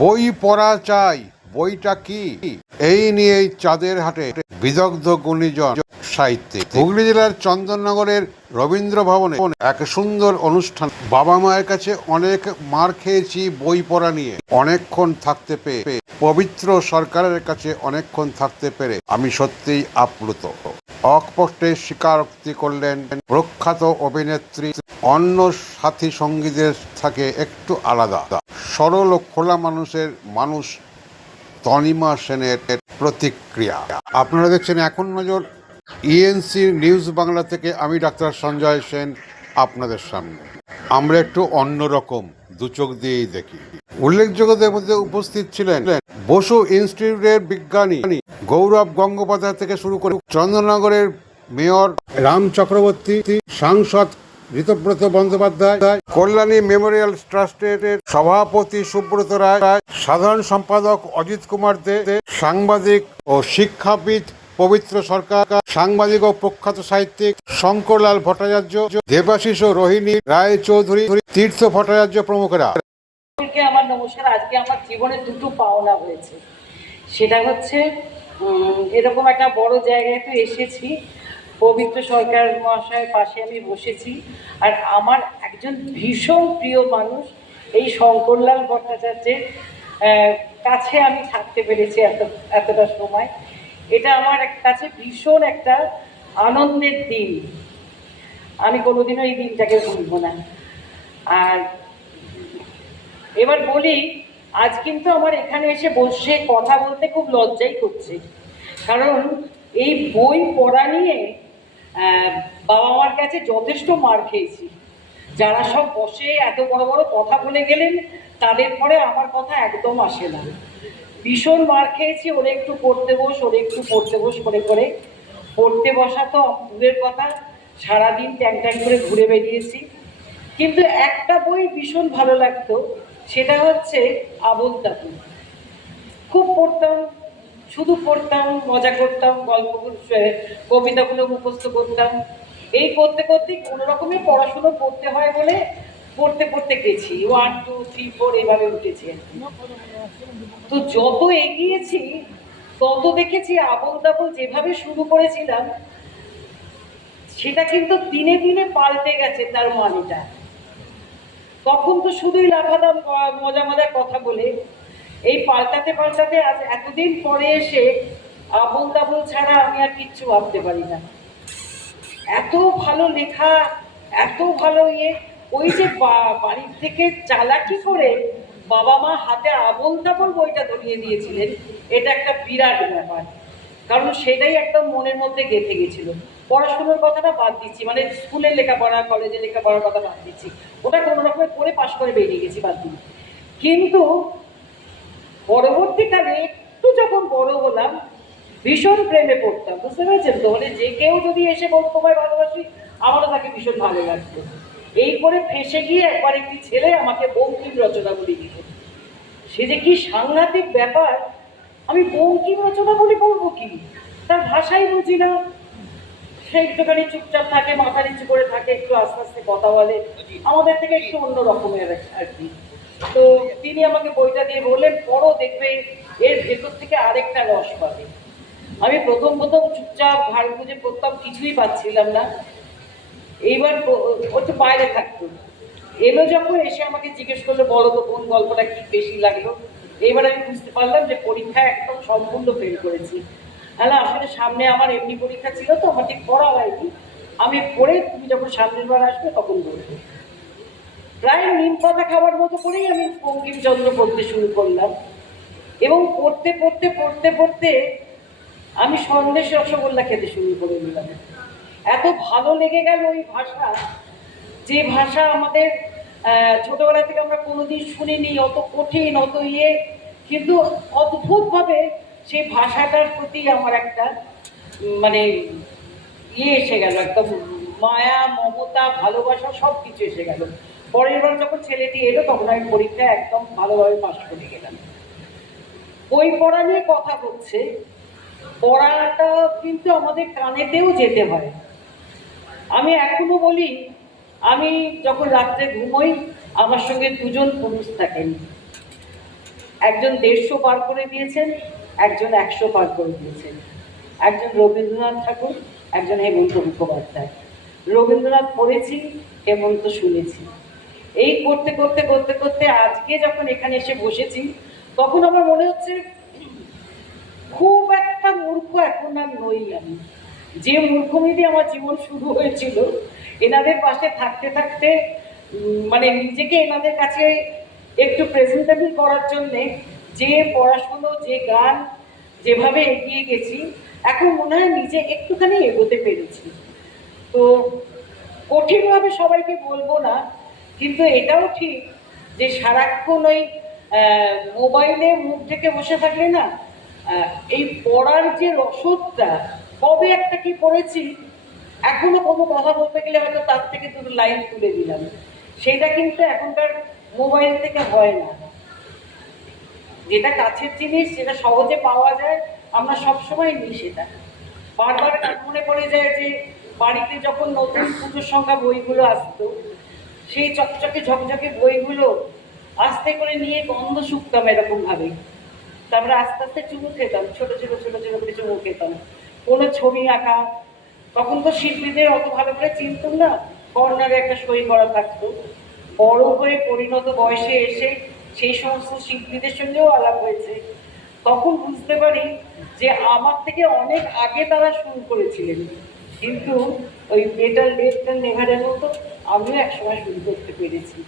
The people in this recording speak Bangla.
বই পড়া চাই, বইটা কি? এই নিয়েই চাঁদের হাটে বিদগ্ধ গুণীজন সাহিত্যে হুগলি জেলার চন্দননগরের রবীন্দ্র ভবনে এক সুন্দর অনুষ্ঠান। বাবা মায়ের কাছে অনেক মার খেয়েছি বই পড়া নিয়ে। অনেকক্ষণ থাকতে পেয়ে, পবিত্র সরকারের কাছে অনেকক্ষণ থাকতে পেরে আমি সত্যিই আপ্লুত। অকপটে স্বীকারোক্তি করলেন প্রখ্যাত অভিনেত্রী অন্য সাথী সঙ্গীদের থাকে একটু আলাদা। সরল ও খোলা মানুষের মানুষ তনিমা সেনের প্রতিক্রিয়া। আপনারা দেখছেন এখন নজর ইএনসি নিউজ বাংলা থেকে আমি ডাক্তার সঞ্জয় সেন আপনাদের সামনে। আমরা একটু অন্যরকম দু চোখ দিয়েই দেখি। উল্লেখযোগ্যদের মধ্যে উপস্থিত ছিলেন বসু ইনস্টিটিউটের বিজ্ঞানী গৌরব গঙ্গোপাধ্যায় থেকে শুরু করে চন্দ্রনগরের মেয়র রাম চক্রবর্তী, সাংসদ ঋতব্রত বন্দ্যোপাধ্যায় কল্যাণী মেমোরিয়াল ট্রাস্টের সভাপতি সুব্রত রায় সাধারণ সম্পাদক অজিত কুমার দে সাংবাদিক ও শিক্ষাবিদ পবিত্র সরকার সাংবাদিক ও প্রখ্যাত সাহিত্যিক শঙ্করলাল ভট্টাচার্য দেবাশিস ও রোহিণী রায় চৌধুরী তীর্থ ভট্টাচার্য প্রমুখরা। আমার নমস্কার। আজকে আমার জীবনে দুটো পাওনা হয়েছে। সেটা হচ্ছে এরকম একটা বড় জায়গায় তো এসেছি। পবিত্র সরকার মহাশয়ের পাশে আমি বসেছি। আর আমার একজন ভীষণ প্রিয় মানুষ এই শঙ্করলাল ভট্টাচার্যের কাছে আমি থাকতে পেরেছি এত, এতটা সময়। এটা আমার কাছে ভীষণ একটা আনন্দের দিন। আমি কোনোদিনও এই দিনটাকে ভুলবো না। আর এবার বলি, আজ কিন্তু আমার এখানে এসে বসে কথা বলতে খুব লজ্জাই করছে। কারণ এই বই পড়া নিয়ে বাবা মার কাছে যথেষ্ট মার খেয়েছি। যারা সব বসে এত বড় বড় কথা বলে গেলেন, তাদের পরে আমার কথা একদম আসে না। ভীষণ মার খেয়েছি, ওরে একটু পড়তে বস, ওরে একটু পড়তে বস করে করে। পড়তে বসা তো দূরের কথা, সারাদিন ট্যাং ট্যাং করে ঘুরে বেরিয়েছি কিন্তু একটা বই ভীষণ ভালো লাগতো, সেটা হচ্ছে আবুল তাবুল খুব পড়তাম শুধু পড়তাম, মজা করতাম, গল্প কবিতাগুলো মুখস্থ করতাম। এই করতে করতে কোনো রকমের পড়াশুনো করতে হয় বলে পড়তে পড়তে গেছি। ওয়ান টু থ্রি ফোর এভাবে উঠেছি তো যত এগিয়েছি, তত দেখেছি আবল তাবল যেভাবে শুরু করেছিলাম, সেটা কিন্তু দিনে দিনে পাল্টে গেছে তার মানেটা। তখন তো শুধুই লাফাতাম ক- মজা মজার কথা বলে এই পাল্টাতে পাল্টাতে আজ এতদিন পরে এসে আবল তাবল ছাড়া আমি আর কিচ্ছু ভাবতে পারি না। এত ভালো লেখা, এত ভালো ইয়ে ওই যে বাড়ির থেকে চালাকি করে বাবা মা হাতে আবল তাবল বইটা ধরিয়ে দিয়েছিলেন, এটা একটা বিরাট ব্যাপার। কারণ সেটাই একদম মনের মধ্যে গেঁথে গেছিল। পড়াশোনার কথাটা বাদ দিচ্ছি মানে স্কুলের লেখাপড়া, কলেজে লেখাপড়ার কথা বাদ দিচ্ছি। ওটা কোনো রকমের পড়ে পাশ করে বেরিয়ে গেছি বাদ দিই কিন্তু পরবর্তীকালে একটু যখন বড় হলাম, ভীষণ প্রেমে পড়তাম, বুঝতে পেরেছেন তো? মানে যে কেউ যদি এসে বলতো তোমায় ভালোবাসি, আমারও তাকে ভীষণ ভালো লাগতো। এই করে ফেসে গিয়ে একবার একটি ছেলে আমাকে বঙ্কিম রচনাগুলি দিল সে যে কি সাংঘাতিক ব্যাপার, আমি বঙ্কিম রচনাগুলি পড়ব কি? তার ভাষাই বুঝি না। সে একটুখানি চুপচাপ থাকে, মাথা নিচু করে থাকে, একটু আস্তে আস্তে কথা বলে। আমাদের থেকে একটু অন্য রকমের আর কি। তো তিনি আমাকে বইটা দিয়ে বললেন, পড়ো, দেখবে এর ভেতর থেকে আরেকটা রস পাবে। আমি প্রথম প্রথম চুপচাপ ঘাড় বুঝে পড়তাম, কিছুই পাচ্ছিলাম না। এইবার ও তো বাইরে থাকতো। এলো যখন, এসে আমাকে জিজ্ঞেস করল, বলো তো, কোন গল্পটা কি বেশি লাগল? এইবার আমি বুঝতে পারলাম যে পরীক্ষা একদম সম্পূর্ণ ফেল করেছি। হ্যাঁ আসলে সামনে আমার এমনি পরীক্ষা ছিল তো, আমার ঠিক পড়া হয়নি। আমি পড়ে তুমি যখন সামনের বার আসবে, তখন বলব। প্রায় নিম পাতা খাবার মতো করেই আমি বঙ্কিমচন্দ্র পড়তে শুরু করলাম। এবং পড়তে পড়তে পড়তে পড়তে আমি সন্দেশ রসগোল্লা খেতে শুরু করে দিলাম। এত ভালো লেগে গেল ওই ভাষা, যে ভাষা আমাদের ছোটবেলা থেকে আমরা কোনোদিন শুনিনি, অত কঠিন, অত ইয়ে কিন্তু অদ্ভুতভাবে সেই ভাষাটার প্রতি আমার একটা মানে ইয়ে এসে গেল, একদম মায়া, মমতা, ভালোবাসা সব কিছু এসে গেল। পরের বার যখন ছেলেটি এলো, তখন আমি পরীক্ষা একদম ভালোভাবে পাশ করে গেলাম। বই পড়া নিয়ে কথা হচ্ছে। পড়াটা কিন্তু আমাদের কানেতেও যেতে হয়। আমি এখনও বলি, আমি যখন রাত্রে ঘুমোই, আমার সঙ্গে দুজন পুরুষ থাকেন। একজন দেড়শো পার করে দিয়েছেন, একজন একশো পার করে দিয়েছেন। একজন রবীন্দ্রনাথ ঠাকুর, একজন হেমন্ত মুখোপাধ্যায়। রবীন্দ্রনাথ পড়েছি, হেমন্ত শুনেছি। এই করতে করতে করতে করতে আজকে যখন এখানে এসে বসেছি, তখন আমার মনে হচ্ছে খুব একটা মূর্খ এখন আর নই আমি। যে মূর্খমি দিয়ে আমার জীবন শুরু হয়েছিল, এনাদের পাশে থাকতে থাকতে মানে নিজেকে এনাদের কাছে একটু প্রেজেন্টেবল করার জন্যে যে পড়াশুনো, যে গান, যেভাবে এগিয়ে গেছি, এখন মনে হয় নিজে একটুখানি এগোতে পেরেছি। তো কঠিনভাবে সবাইকে বলব না কিন্তু এটাও ঠিক যে সারাক্ষণ ওই মোবাইলে মুখ থেকে বসে থাকলে না এই পড়ার যে রসদটা, কবে একটা কি পড়েছি, এখনও কোনো কথা বলতে গেলে হয়তো তার থেকে দুটো লাইন তুলে দিলাম। সেটা কিন্তু এখনকার মোবাইল থেকে হয় না। যেটা কাছের জিনিস, যেটা সহজে পাওয়া যায়, আমরা সবসময় নিই সেটা। বারবার মনে পড়ে যায় যে বাড়িতে যখন নতুন পুজোর সংখ্যা বইগুলো আসতো সেই চকচকে ঝকঝকে বইগুলো আস্তে করে নিয়ে গন্ধ শুকতাম এরকম ভাবে তারপরে আস্তে আস্তে চুমু খেতাম, ছোট ছোট ছোট ছোট করে চুমু খেতাম। কোনো ছবি আঁকা, তখন তো শিল্পীদের অত ভালো করে চিনতাম না কর্নারে একটা সই করা থাকতো। বড় হয়ে পরিণত বয়সে এসে সেই সমস্ত শিল্পীদের সঙ্গেও আলাপ হয়েছে। তখন বুঝতে পারি যে আমার থেকে অনেক আগে তারা শুরু করেছিলেন। কিন্তু ওই বেটার লেট নেভারের মতো আমিও একসময় শুরু করতে পেরেছি।